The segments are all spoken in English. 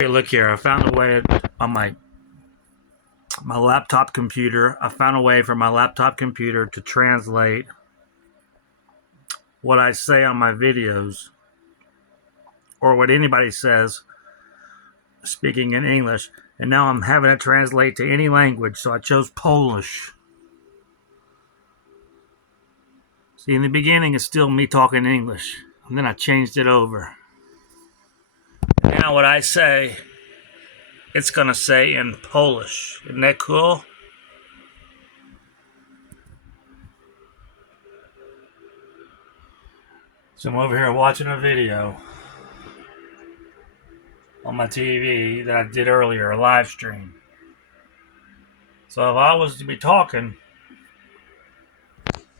Hey, look here. I found a way on my laptop computer. I found a way for my laptop computer to translate what I say on my videos or what anybody says speaking in English. And now I'm having it translate to any language. So I chose Polish. See, in the beginning, it's still me talking English. And then I changed it over. Now what I say, it's going to say in Polish. Isn't that cool? So I'm over here watching a video on my TV that I did earlier, a live stream. So if I was to be talking,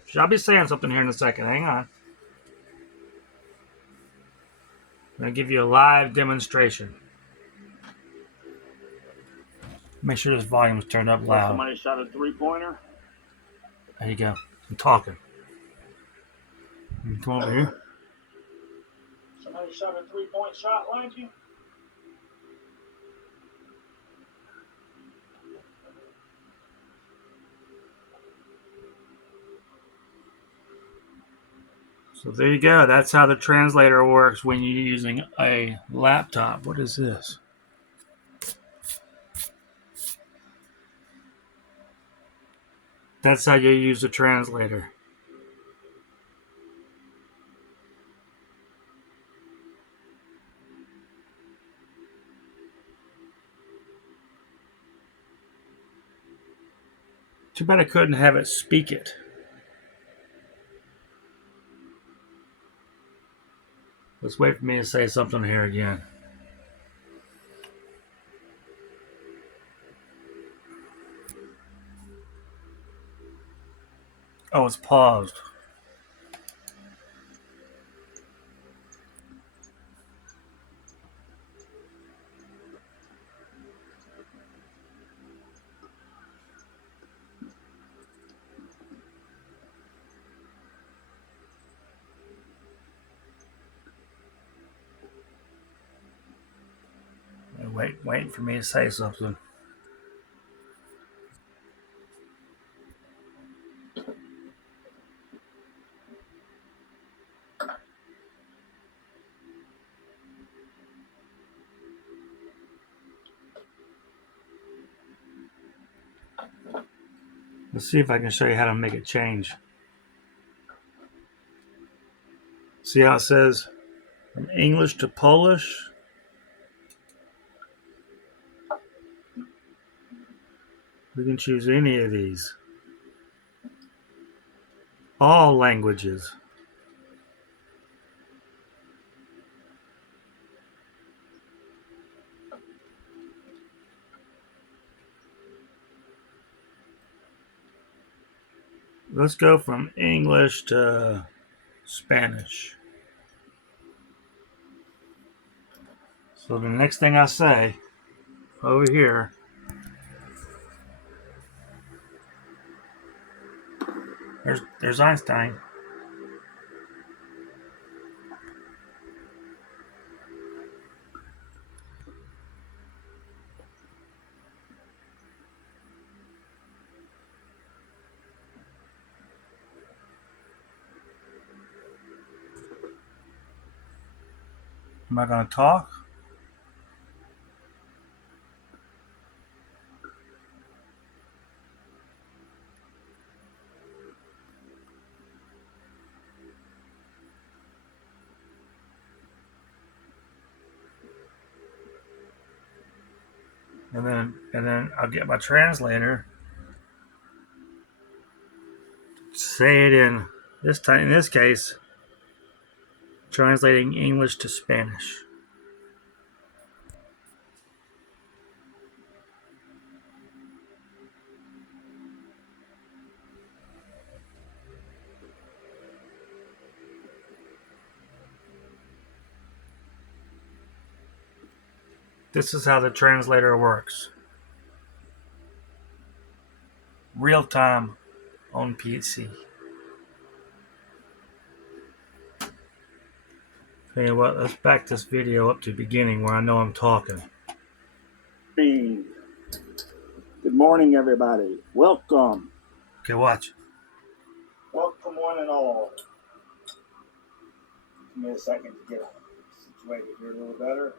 should I be saying something here in a second? Hang on. I'm going to give you a live demonstration. Make sure this volume is turned up loud. Somebody shot a three-pointer. There you go. I'm talking. Come over here. Somebody shot a three-point shot, Lanky. So there you go. That's how the translator works when you're using a laptop. What is this? That's how you use the translator. Too bad I couldn't have it speak it. Let's wait for me to say something here again. Oh, it's paused. Waiting for me to say something. Let's see if I can show you how to make it change. See how it says from English to Polish? We can choose any of these. All languages. Let's go from English to Spanish. So the next thing I say over here, there's Einstein. Am I going to talk? And then I'll get my translator. Say it in this time. In this case, translating English to Spanish. This is how the translator works. Real time on PC. Tell you what, let's back this video up to the beginning where I know I'm talking. livestream. Good morning, everybody. Welcome. Okay, watch. Welcome, one and all. Give me a second to get situated here a little better.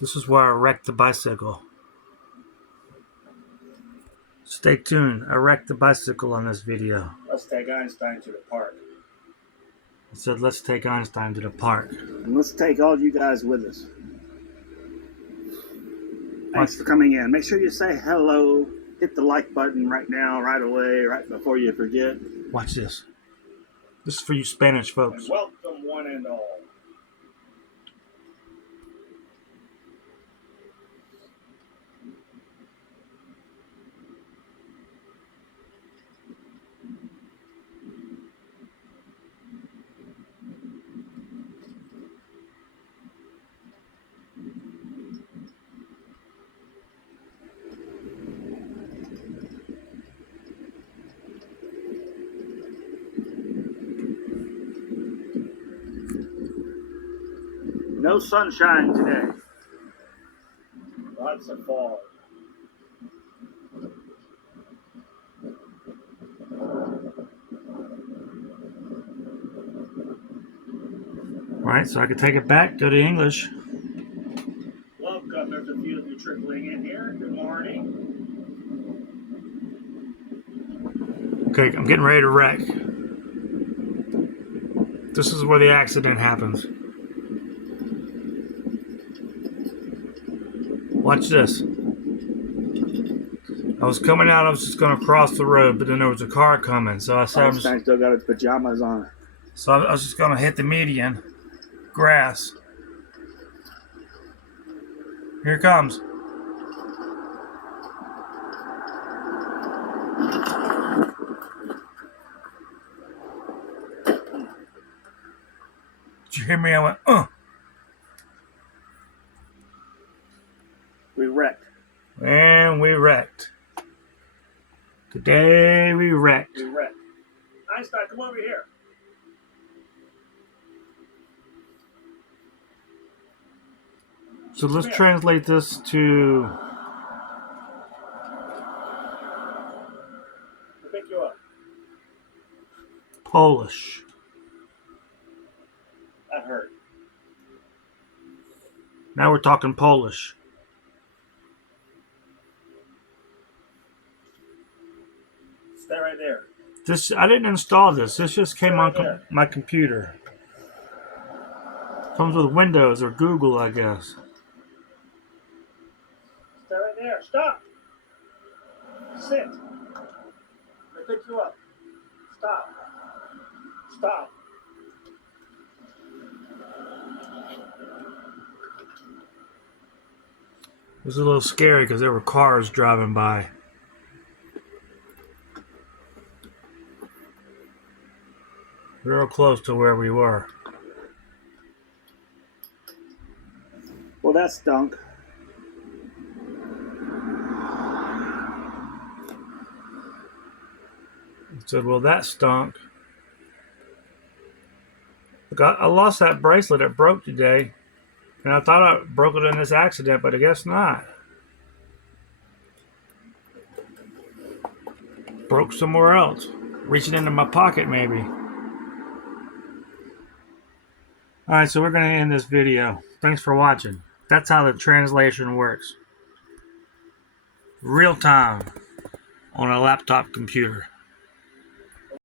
This is where I wrecked the bicycle. Stay tuned. I wrecked the bicycle on this video. Let's take Einstein to the park. I said, let's take Einstein to the park. And let's take all you guys with us. Thanks for coming in. Make sure you say hello. Hit the like button right now, right away, right before you forget. Watch this. This is for you Spanish folks. And welcome, one and all. No sunshine today. Lots of fog. Right, so I could take it back, go to English. Welcome. There's a few of you trickling in here. Good morning. Okay, I'm getting ready to wreck. This is where the accident happens. Watch this. I was coming out, I was just going to cross the road, but then there was a car coming. So I said, Einstein still got his pajamas on. So I was just going to hit the median. Grass. Here it comes. Did you hear me? I went, We wrecked. And we wrecked. Today we wrecked. We wrecked. Einstein, come over here. So let's translate this to We'll pick you up. Polish. That hurt. Now we're talking Polish. Stay right there. This I didn't install this. This just came on my computer. Comes with Windows or Google, I guess. Stay right there. Stop. Sit. I pick you up. Stop. Stop. It was a little scary because there were cars driving by. Real close to where we were. Well, that stunk. I said, well, that stunk. I lost that bracelet. It broke today. And I thought I broke it in this accident, but I guess not. Broke somewhere else. Reaching into my pocket, maybe. Alright, so we're going to end this video. Thanks for watching. That's how the translation works. Real time on a laptop computer.